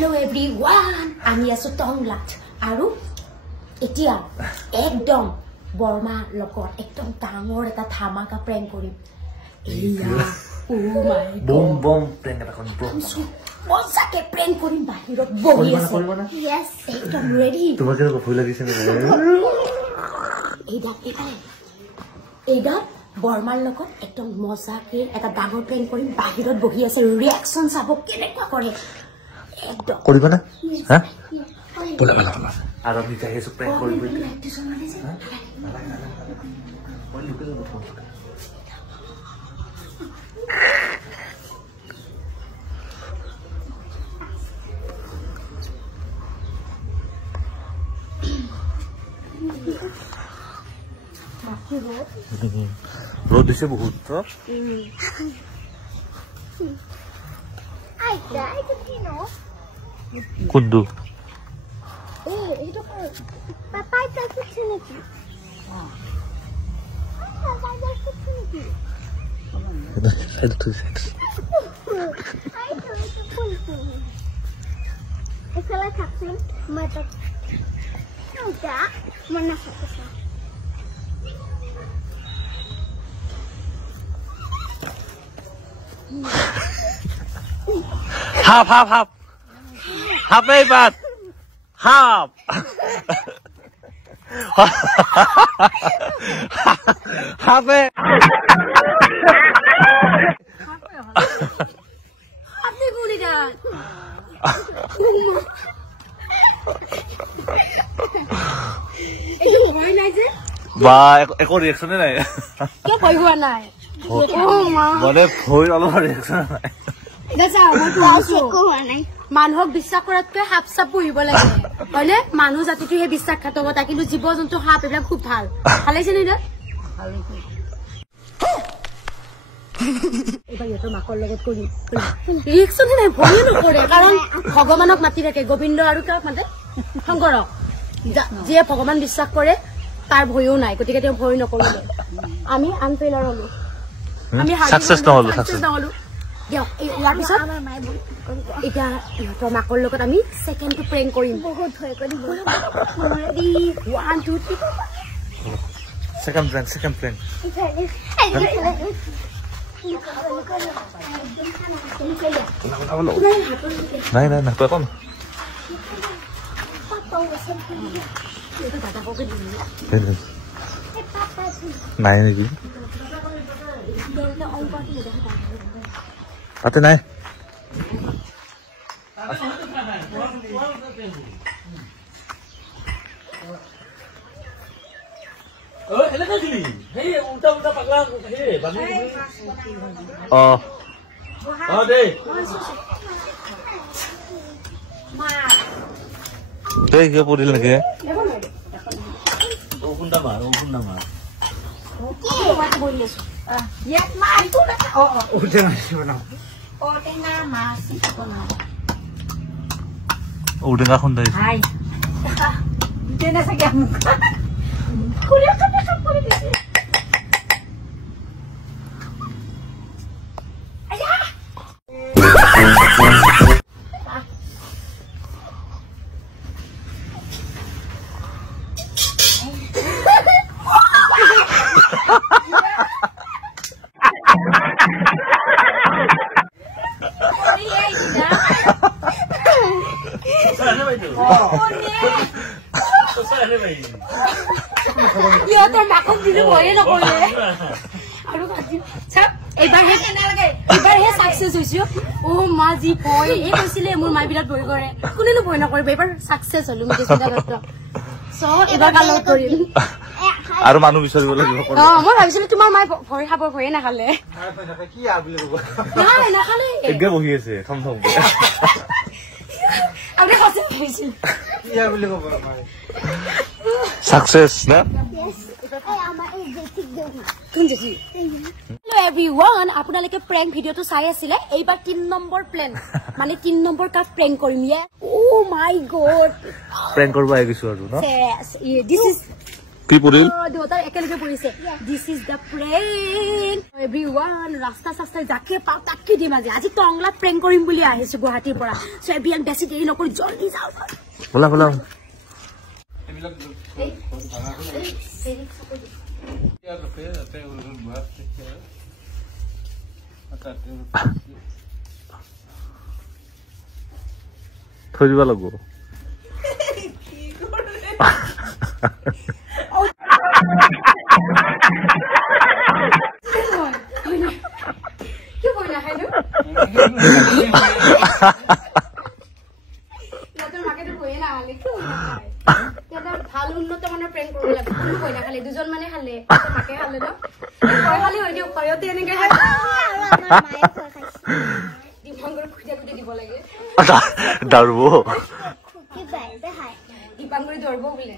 Hello everyone, আমি আছো টংলাত আৰু এতিয়া একদম বৰ্মা লগত একদম ডাঙৰ এটা ধামাকা প্ৰেং কৰিম এয়া ও মাই বম বম প্ৰেং এটা কৰিম মজাকে প্ৰেং কৰিম বাহিৰত বহি আছে yes একদম ৰেডি তোমাকে ভয় লাগিছে নে এইডা বৰ্মাৰ লগত একদম মজাকে এটা ডাঙৰ প্ৰেং কৰিম বাহিৰত বহি আছে ৰিঅ্যাকচন চাব কেনেকুৱা কৰে একদম কৰিবা না হা বলা বলা বলা আৰু আমি যাই আছো প্ৰেং কৰিব রোদ দিছে বহুত তো কুদ্দু Hap, hap, hap. Hap hebat. Hap. Hap. আপনি বলিটা এই ভয় নাই যে বা একো রিঅ্যাকশন নাই কে ভয় হোৱা নাই ও মা মানে ভয় অলপ ৰিঅ্যাকশন নাই দেখা মই কৈছো একো হোৱা নাই মানুহক বিশ্বাস কৰাতকৈ সাপ সাপ বহিব লাগে হয়নে মানুহ জাতিটোহে বিশ্বাসঘাতকতা কিন্তু জীৱ জন্তু সাপ এইবিলাক খুব ভাল ভালেছে নে ভালেছে এবাৰ ইহঁতৰ মাকৰ লগত কৰি ৰিঅ্যাকচন নাই ভয় নকৰে কাৰণ ভগৱানক মাতি ৰাখে গোবিন্দ আৰু কাক মাতে শংকৰক যিয়ে ভগৱান বিশ্বাস কৰে তাৰ ভয়ও নাই গতিকে তেওঁ ভয় নকৰিলে আমি আনফেইলাৰ হলো আমি সাকসেস নহলো ইয়াৰ পিছত এতিয়া ইহঁতৰ মাকৰ লগত আমি সেকেন্ডটো প্ৰেং কৰিম বহুত ভয় কৰিম ৰেডি 1 2 3 সেকেন্ড প্লেন নাই নাই না কোন নাই নেকি তাতে নাই পৰিল নেকি ঔটেঙা খুন্দাই ইহঁতৰ মাকক দিলো ভয়ে নকৰিলে আৰু এইবাৰহে চাকচেছ হৈছো ও মা যি ভয় এই কৈছিলে মোৰ মাই বিৰাট ভয় কৰে কোনেনো ভয় নকৰিব এইবাৰ চাকচেছ হলো এইবাৰ কালত কৰিম আৰু মানুহ বিচাৰিব লাগিব মই ভাবিছিলো তোমাৰ মাই ভয় খাব ভয়ে নাখালে একে বহি আছে থম থম সাকসেস না Hello everyone, আপোনালোকে প্ৰেংক ভিডিওটো চাই আছিলে এইবাৰ 3 নম্বৰ প্লেন মানে 3 নম্বৰ কাক প্ৰেংক কৰিম ও মাই গড প্ৰেংক কৰিব আহিছো আৰু ন this is কি পৰিল দেউতাৰ একেলগে পৰিছে this is the prank everyone ৰাস্তা সাস্তা যাকে পাও তাকে দিম আজি টংলাত প্ৰেংক কৰিম বুলি আহিছো গুৱাহাটীৰ পৰা সো এবিয়ান বেছি দেৰি নকৰি জলদি যাও বলা বলা এবিলাক থৈ দিব লাগিব ভাল উন্নত মানৰ প্ৰেংক কৰিব লাগে কই না খালি দুজন মানে খালে মাকে খালে ন খালি হৈ দিও কয়তে এনেকে আমাৰ মায়ে খাইছে দিবংগৰ খুঁজা খুঁজা দিব লাগে দাৰব কি বাইতে হাই দিবংগৰি দৰব বোলে